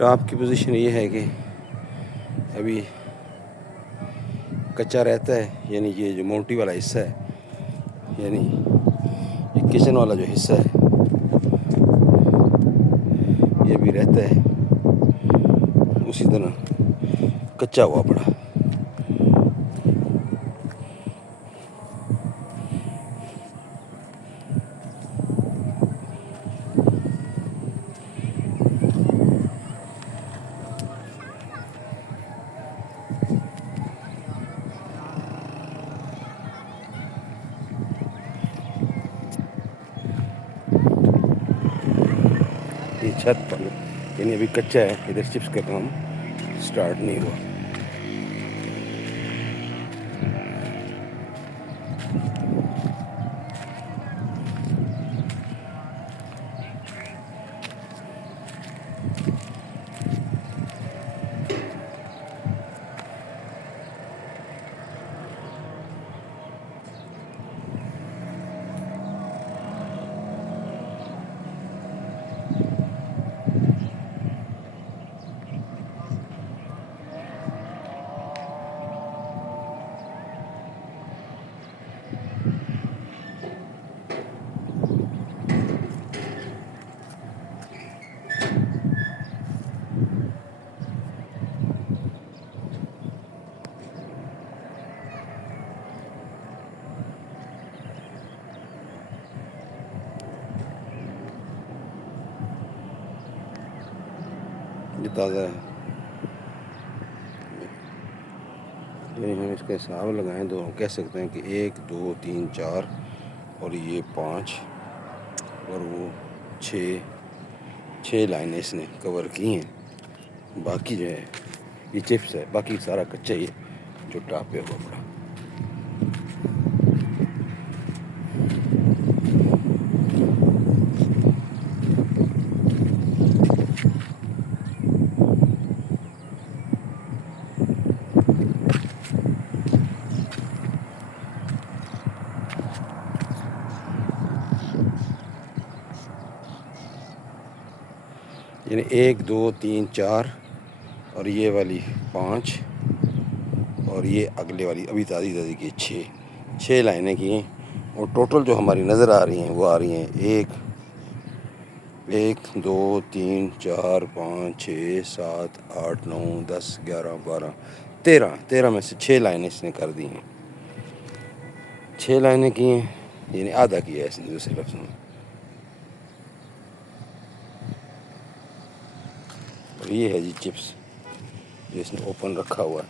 Top की position ये है कि अभी कच्चा रहता है, यानी ये जो मोटी वाला हिस्सा है, यानी ये किचन वाला जो हिस्सा है ये भी रहता है उसी तरह कच्चा हुआ पड़ा। ये छत पर यानी अभी कच्चा है, इधर चिप्स का काम स्टार्ट नहीं हुआ। ये ताज़ा है, यानी हम इसका हिसाब लगाएं तो हम कह सकते हैं कि 1 2 3 4 और ये 5 और वो 6 लाइनें इसने कवर की हैं। बाकी जो है ये चिप्स है, बाकी सारा कच्चा ही है जो टॉप पे हुआ पड़ा। यानी 1 2 3 4 और ये वाली 5 और ये अगले वाली अभी ताज़ी ताज़ी की 6 लाइनें की हैं। और टोटल जो हमारी नज़र आ रही हैं वो आ रही हैं 1 2 3 4 5 6 7 8 9 10 11 12 13 में से 6 लाइनें इसने कर दी हैं। 6 लाइनें की हैं, यानी आधा किया है इसने दूसरे लफ्ज़ में। और ये है जी चिप्स जो इसने ओपन रखा हुआ है।